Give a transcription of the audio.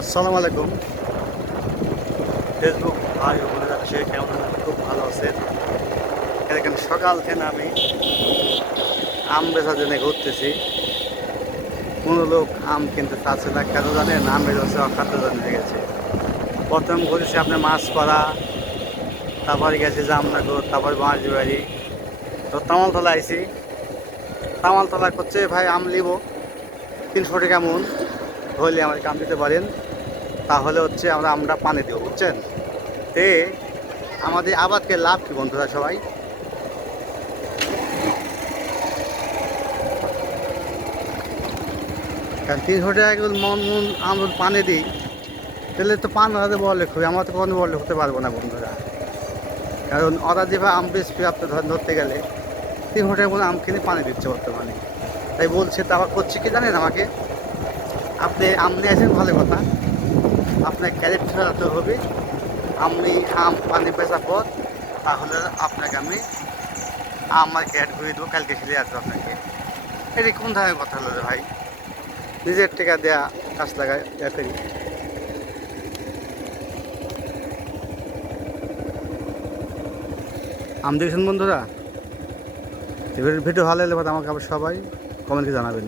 আসসালামু আলাইকুম। ফেসবুক ভাই ও বোনেরা সে কেমন আছেন? খুব ভালো আছেন। এখানে সকাল থেকে আমি আম বেচার জন্য ঘুরতেছি। কোনো লোক আম কিনতে চাচ্ছে না, কেন জানেন? আম বেচাচ্ছে অখাদ্যজনক হয়ে গেছে। প্রথম ঘুরেছি আপনার মাছপাড়া, তারপরে গেছি জামনগর, তারপরে বাঁশবাড়ি, তো তামালতলা আইছি। তামালতলা করছে ভাই আম নিব 300 টাকা মন, হলে আমাকে আম দিতে পারেন, তাহলে হচ্ছে আমরা পানি দেবো, বুঝছেন? তে আমাদের আবাদকে লাভ কি বন্ধুরা সবাই? কারণ 300 টাকা করে মন মন আমরা পানি দিই, তাহলে তো পান হাতে বড় লেখ হবে, আমরা তো কোনো বড় হতে পারবো না বন্ধুরা। কারণ ওরা যেভাবে আম বেশি আপনি ধরতে গেলে 300 টাকা মনে আম কিনে পানি দিচ্ছে বর্তমানে। তাই বলছে, তা আবার করছে কি জানেন আমাকে? আপনি আম নিয়ে আসেন ভালো কথা, আপনার ক্যারেট ফেরাতে হবে, আমি আম পানি বেচার পর তাহলে আপনাকে আমি আমার ক্যারেট ঘুরিয়ে দেবো, কালকে ফিরে আসবো আপনাকে। এটি কোন ধরনের কথা হলো রে ভাই? নিজের টাকা দেয়া কাজ লাগায় করি। আম দেখছেন বন্ধুরা? এবার ভিডিও ভালো লাগলে আমাকে আবার সবাই কমেন্টে জানাবেন।